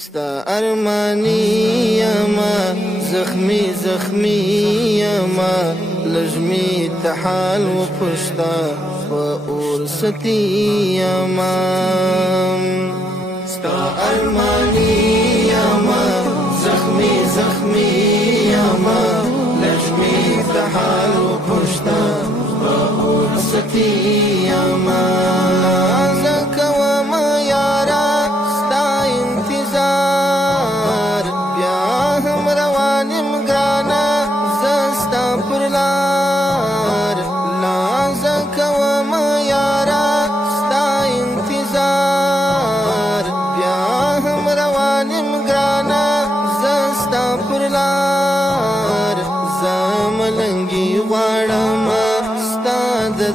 ستا ارمانی یما زخمی زخمی یما لجمی تحال و پشتا و ارستی یما ستا ارمانی یما زخمی زخمی یما لجمی تحال و پشتا و ارستی یما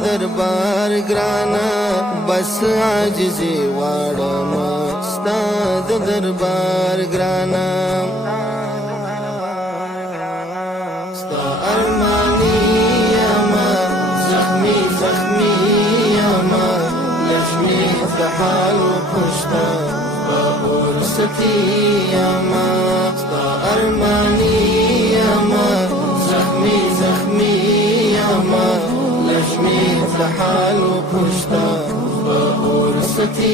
دربار گرانا بس عاجزی واړم ستا د دربار گرانا ستا ارمانی یما زخمی زخمی یما لجمی تحال و پشتا ورستی یما ستا ارمانی یما زخمی زخمی یما لجمی تحال و پشتا ورستی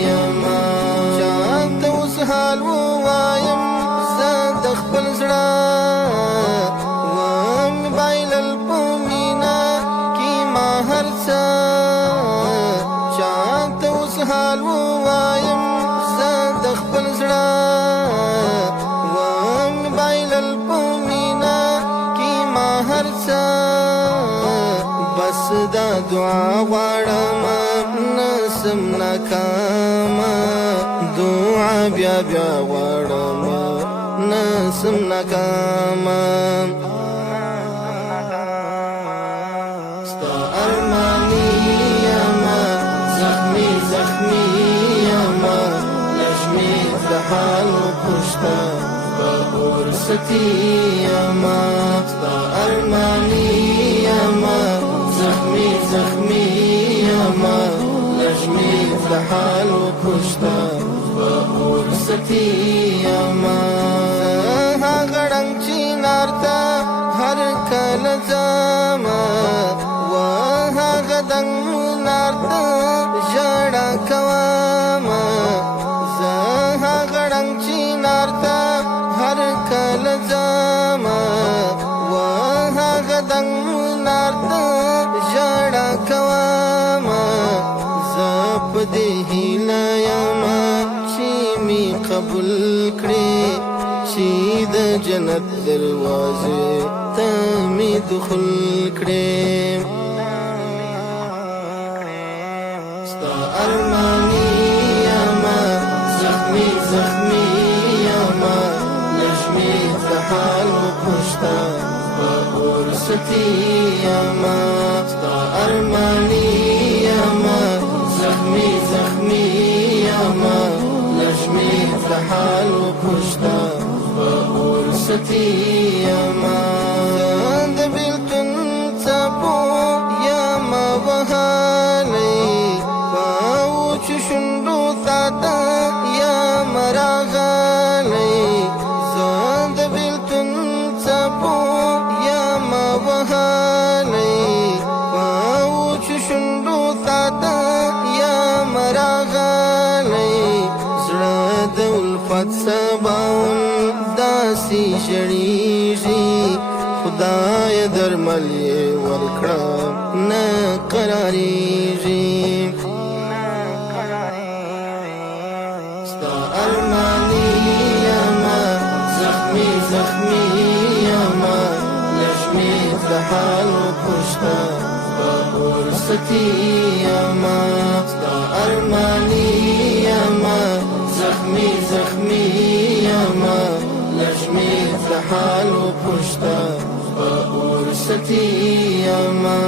یما چاته اوس حال ووایم زه د خپل زړه ومې بایلل په مینا کې ما هر څه چاته اوس حال ووایم زه د خپل زړه ومې بایلل په مینا کې ما هر څه بس دا دعا غواړم نسم ناکاما دعا بیا بیا غواړم نسم ناکاما ستا ارمانی یما زخمی زخمی یما لجمی تحال و پشتا ورستی یما ستا ارمانی یما زخمی زخمی یما لجمی تحال و پشتا ورستی یما هغه ړنګ چې نارته هر کله ځمه و هغه دنګ نارته ژړا کومه زه هغه ړنګ چې نارته هر کله ځمه و هغه دنګ نارته ژړا کومه زه په دې هیله یمه چې مې قبول کړې چې د جنت دروازې ته مې دخول کړې ستا ارمانی یمه زخمی زخمی یمه لجمی تحال و پشتا ورستی یما ستا ارمانی یما زخمی زخمی یما لجمی تحال و پشتا ورستی یما د بیلتون څپو یما وهالی پاوچ شونډو تاته یما راغلی زه د بیلتون څپو وهالی پاوچ شونډو تاته یما راغلی زړه د الفت سباون داسې ژړېږي خدای درمل یې ورکړه نه قرارېږي ستا ارمانی یما زخمی زخمی یما لجمی تحال و پشتا ورستی یما ستا ارمانی یما زخمی زخمی یما لجمی تحال و پشتا ورستی یما